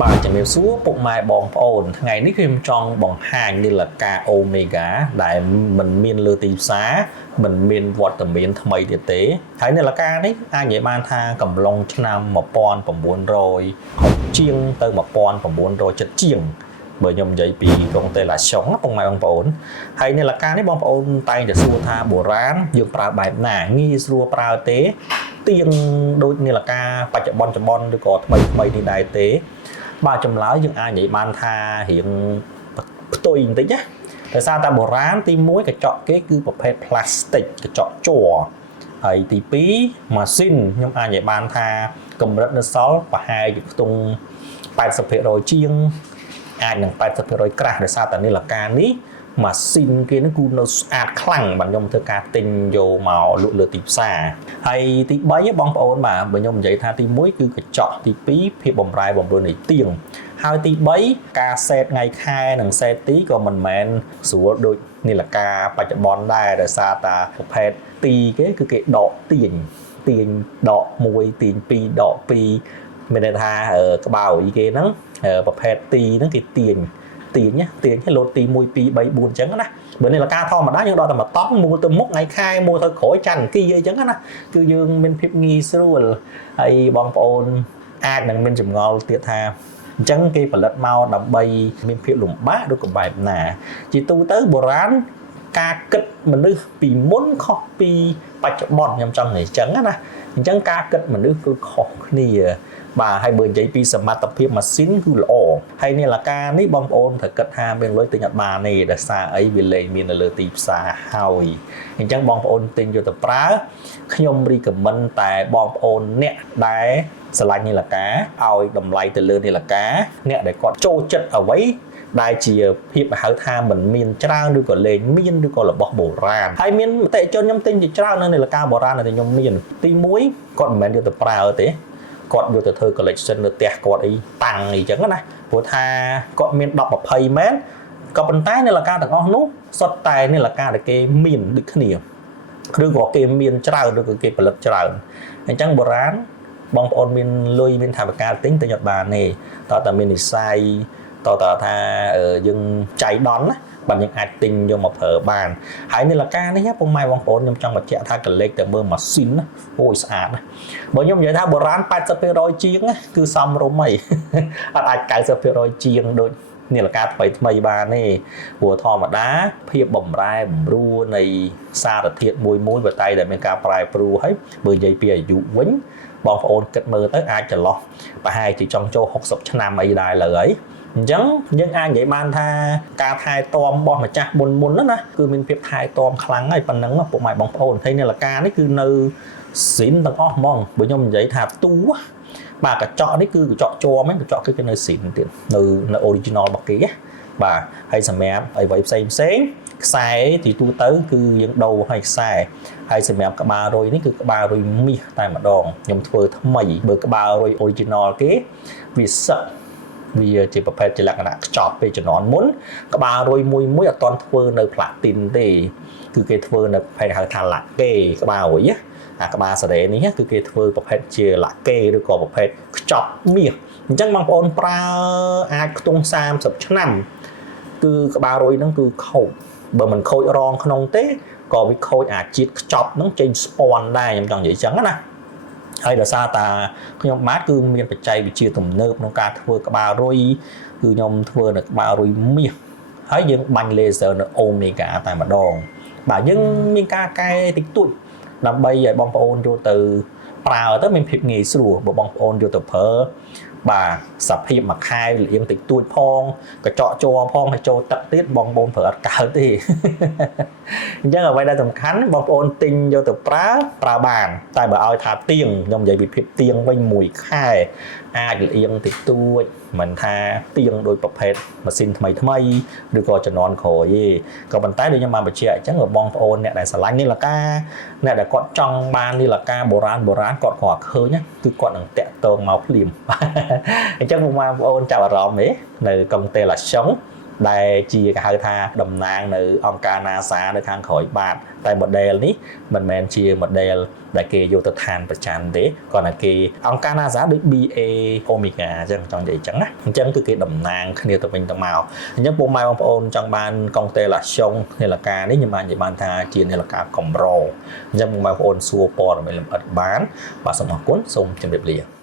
បាទជំរាបសួរពុកម៉ែបងប្អូនថ្ងៃនេះខ្ញុំចង់បង្ហាញនាឡិកា Omega ដែលមិនមានលើទីផ្សារមិនមានវត្តមានថ្មីទៀតទេហើយនាឡិកានេះអាចនិយាយបានថាកំឡុងឆ្នាំ1900ជាងទៅ1970ជាងបើខ្ញុំនិយាយពីក្រុងតេឡាសុងពុកម៉ែបងប្អូនហើយនាឡិកានេះបងប្អូនតែងតែសួរថាបុរាណយើងប្រើបែបណាងាយស្រួលប្រើទេទៀងដូចនាឡិកាបច្ចុប្បន្នឬក៏ថ្មីនេះដែរទេបាទចម្លើយយើងអាចនិយាយបានថារៀងផ្ទុយបន្តិចណាដោយសារតែបុរាណទី1កញ្ចក់គេគឺប្រភេទ plastic កញ្ចក់ជ័រហើយទី2ម៉ាស៊ីនខ្ញុំអាចនិយាយបានថាកម្រិតនៅសល់ប្រហែលជាខ្ទង់ 80% ជាងអាចនឹង 80% ក្រាស់ដោយសារតែនាឡិកានេះម៉ាស៊ីនគេនឹងគឺនៅស្អាតខ្លាំងបាទខ្ញុំធ្វើការទិញយកមកលក់លើទីផ្សារហើយទី3បងប្អូនបាទបើខ្ញុំនិយាយថាទី1គឺកញ្ចក់ទី2ភាពបំរែបំរួលនៃទៀងហើយទី3ការសេតថ្ងៃខែនិងសេតទីក៏មិនមែនស្រួលដូចនាឡិកាបច្ចុប្បន្នដែរដោយសារតែប្រភេទទីគេគឺគេដកទាញដក1ទាញ2ដក2មានន័យថាក្បាលគេហ្នឹងប្រភេទទីហ្នឹងគេទាញលោតទី1 2 3 4អញ្ចឹងណាបើនាឡិកាធម្មតាយើងដកតែ1តង់មូលទៅមុខថ្ងៃខែមូលទៅក្រោយច័ន្ទអង្គារអញ្ចឹងណាគឺយើងមានភាពងាយស្រួលហើយបងប្អូនអាចនឹងមានចម្ងល់ទៀតថាអញ្ចឹងគេផលិតមកដើម្បីមានភាពលំបាកឬក៏បែបណាជាទូទៅបុរាណការគិតមនុស្សពីមុនខុសពីបច្ចុប្បន្នខ្ញុំចង់និយាយអញ្ចឹងណាអញ្ចឹងការគិតមនុស្សគឺខុសគ្នាបាទហើយបើនិយាយពីសមត្ថភាពម៉ាស៊ីនគឺល្អហើយនាឡិកានេះបងប្អូនត្រូវគិតថាមានលុយទិញអត់បានទេដោយសារអីវាលែងមាននៅលើទីផ្សារហើយអញ្ចឹងបងប្អូនទិញយកទៅប្រើខ្ញុំរីកមិនតែបងប្អូនអ្នកដែលស្រឡាញ់នាឡិកាឲ្យតម្លៃទៅលើនាឡិកាអ្នកដែលគាត់ចូលចិត្តអ្វីដែលជាភាពហៅថាមិនមានច្រើនឬក៏លែងមានឬក៏របស់បុរាណហើយមានមតិជនខ្ញុំទិញជាច្រើននៅនាឡិកាបុរាណដែលខ្ញុំមានទី1គាត់មិនមែនយកទៅប្រើទេគាត់យកទៅធ្វើ collection នៅផ្ទះគាត់អីតាំងអីចឹងណាព្រោះថាគាត់មាន10 20មែនក៏ប៉ុន្តែនាឡិកាទាំងអស់នោះសុទ្ធតែនាឡិកាដែលគេមានដូចគ្នាឬក៏គេមានច្រើនឬក៏គេផលិតច្រើនអញ្ចឹងបុរាណបងប្អូនមានលុយមានថវិកាទិញអត់បានទេតើតាមាននិស័យតើថាយើងចៃដន្យណាបាទយើងអាចទិញយកមកប្រើបានហើយនាឡិកានេះពុកម៉ែបងប្អូនខ្ញុំចង់បញ្ជាក់ថាកលេចតែមើលម៉ាស៊ីនណាអូយស្អាតណាបើខ្ញុំនិយាយថាបុរាណ 80% ជាងគឺសមរម្យហីអត់អាច 90% ជាងដូចនាឡិកាថ្មីបានទេព្រោះធម្មតាភាពបំរែបំរួលនៃសារធាតុមួយបើតែមានការប្រែប្រួលហើយបើនិយាយពីអាយុវិញបងប្អូនគិតមើលទៅអាចចន្លោះប្រហែលជាចង់ចូល60ឆ្នាំអីដែរលើហើយអញ្ចឹងយើងអាចនិយាយបានថាការថែទាំរបស់ម្ចាស់មុនណាគឺមានភាពថែទាំខ្លាំងហើយប៉ុណ្ណឹងពុកម៉ែបងប្អូនហើយនាឡិកានេះគឺនៅស៊ីនទាំងអស់ហ្មងបើខ្ញុំនិយាយថាទូបាទកញ្ចក់នេះគឺកញ្ចក់ជ័រហ្មងកញ្ចក់គឺនៅស៊ីនទៀតនៅ original របស់គេបាទហើយសម្រាប់អីវ៉ៃផ្សេងខ្សែទីទូទៅគឺយើងដូរឲ្យខ្សែហើយសម្រាប់ក្បាលរុយនេះគឺក្បាលរុយមាសតែម្ដងខ្ញុំធ្វើថ្មីបើក្បាលរុយ original គេវាសឹកវាជាប្រភេទជាលក្ខណៈខ្ចប់ពេលជំនាន់មុនក្បាលរុយមួយអត់ទាន់ធ្វើនៅផ្លាទីនទេគឺគេធ្វើនៅប្រភេទហៅថាឡាកេក្បាលរុយអាក្បាលសារ៉េនេះគឺគេធ្វើប្រភេទជាឡាកេឬក៏ប្រភេទខ្ចប់មាសអញ្ចឹងបងប្អូនប្រើអាចខ្ទង់30ឆ្នាំគឺក្បាលរុយហ្នឹងគឺខូចបើមិនខូចរងក្នុងទេក៏វាខូចអាជាតិខ្ចប់ហ្នឹងចេញស្ពាន់ដែរខ្ញុំចង់និយាយអញ្ចឹងណាហើយដោយសារតាខ្ញុំបាទគឺមានបច្ចេកវិទ្យាទំនើបក្នុងការធ្វើក្បាលរុយគឺខ្ញុំធ្វើនៅក្បាលរុយមាសហើយយើងបាញ់ laser នៅ Omega តែម្ដងបាទយើងមានការកែតិចតួចដើម្បីឲ្យបងប្អូនយកទៅប្រើទៅមានភាពងាយស្រួលបើបងប្អូនយកទៅប្រើបាទសភាពមួយខែលៀងតិចតួចផងកញ្ចក់ជ័រផងហើយចូលទឹកទៀតបងប្អូនប្រើអត់កើតទេអញ្ចឹងអ្វីដែលសំខាន់បងប្អូនទិញយកទៅប្រើបានតែបើឲ្យថាទៀងខ្ញុំនិយាយពីភាពទៀងវិញមួយខែអាចលៀងតិចតួចមិនថាទៀងដោយប្រភេទម៉ាស៊ីនថ្មីឬក៏ជំនាន់ក្រោយទេក៏ប៉ុន្តែដូចខ្ញុំបានបញ្ជាក់អញ្ចឹងបងប្អូនអ្នកដែលស្រឡាញ់នាឡិកាអ្នកដែលគាត់ចង់បាននាឡិកាបុរាណគាត់ក៏ឃើញគឺគាត់នឹងតាក់ទងមកភ្លាមអញ្ចឹងបងប្អូនចាប់អារម្មណ៍ទេនៅក្រុងតេឡាសុង ដែលជាគេហៅថាតំណាងនៅអង្គការ NASA នៅខាងក្រោយបាតតែ model នេះមិនមែនជា model ដែលគេយកទៅឋានប្រចាំទេគាត់ថាគេអង្គការ NASA ដូច BA Omega អញ្ចឹងចង់និយាយអញ្ចឹងណាអញ្ចឹងគឺគេតំណាងគ្នាទៅវិញទៅមកអញ្ចឹងពុកម៉ែបងប្អូនចង់បានកុងតេឡាស្យុងនាឡិកានេះខ្ញុំបានថាជានាឡិកាកម្រអញ្ចឹងពុកម៉ែបងប្អូនសួរព័ត៌មានលម្អិតបានបាទសូមអរគុណសូមជម្រាបលា